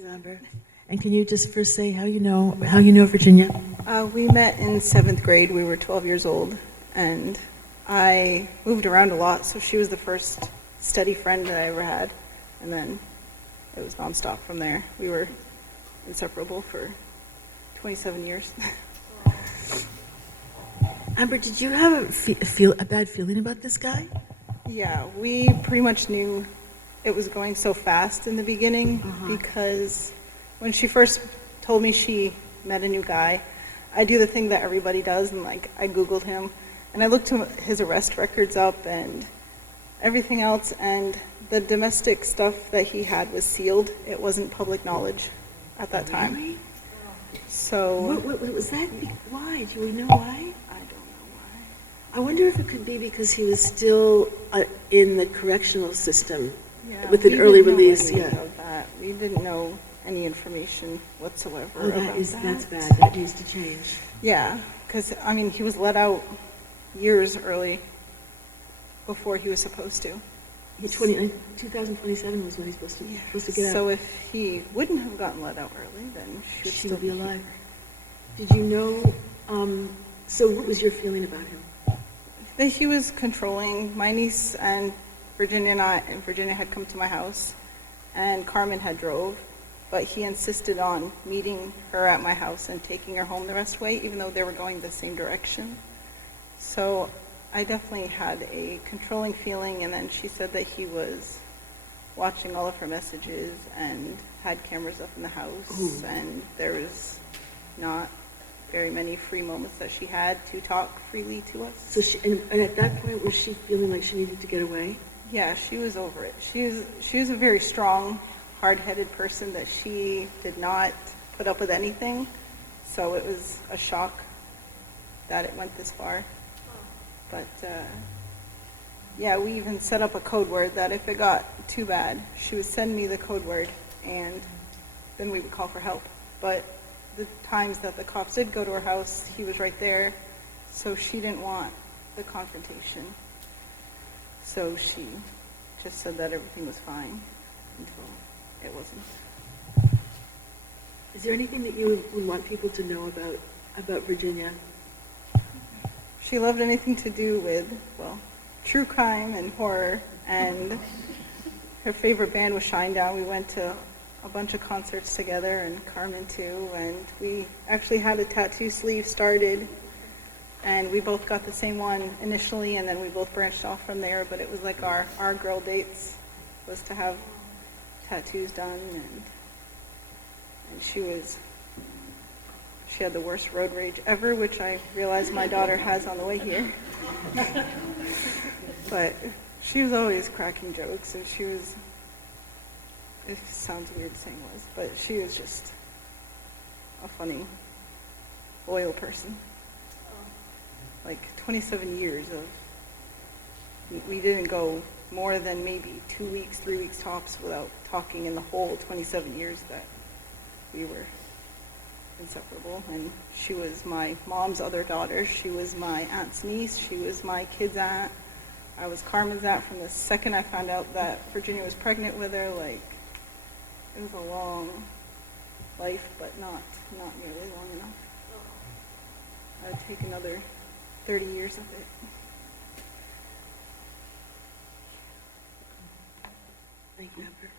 you, Amber. And can you just first say how you know Virginia? We met in 7th grade. We were 12 years old, and I moved around a lot, so she was the first steady friend that I ever had, and then it was nonstop from there. We were inseparable for 27 years. Amber, did you have a bad feeling about this guy? Yeah, we pretty much knew it was going so fast in the beginning because when she first told me she met a new guy, I do the thing that everybody does, and like I Googled him, and I looked his arrest records up and everything else, and the domestic stuff that he had was sealed. It wasn't public knowledge at that time. Really? So What was that? Why? Do we know why? I don't know why. I wonder if it could be because he was still in the correctional system with we an early didn't know release. anything Yeah. of that. We didn't know any information whatsoever Oh, about that's that. bad. That needs to change. Yeah, because I mean he was let out years early before he was supposed to. 2027 was when he's supposed to get out. So if he wouldn't have gotten let out early, then she would She still would be alive. Did you know? So what was your feeling about him? That he was controlling. My niece and Virginia had come to my house, and Carmen had drove, but he insisted on meeting her at my house and taking her home the rest of the way, even though they were going the same direction. So I definitely had a controlling feeling, and then she said that he was watching all of her messages and had cameras up in the house. Ooh. And there was not very many free moments that she had to talk freely to us. So and at that point, was she feeling like she needed to get away? Yeah, she was over it. She was a very strong, hard-headed person that she did not put up with anything. So it was a shock that it went this far. But yeah, we even set up a code word that if it got too bad, she would send me the code word, and then we would call for help. But the times that the cops did go to her house, he was right there, so she didn't want the confrontation. So she just said that everything was fine until it wasn't. Is there anything that you would want people to know about Virginia? She loved anything to do with, well, true crime and horror, and her favorite band was Shinedown. We went to a bunch of concerts together, and Carmen too, and we actually had a tattoo sleeve started, and we both got the same one initially, and then we both branched off from there, but it was like our girl dates was to have tattoos done, and she had the worst road rage ever, which I realized my daughter has on the way here. But she was always cracking jokes, and she was, it sounds weird saying was, but she was just a funny, loyal person. Like 27 years of, we didn't go more than maybe 2 weeks, 3 weeks tops without talking in the whole 27 years that we were inseparable. And she was my mom's other daughter. She was my aunt's niece. She was my kid's aunt. I was Carmen's aunt from the second I found out that Virginia was pregnant with her. Like, it was a long life, but not nearly long enough. I'd take another 30 years of it. Thank you, Amber.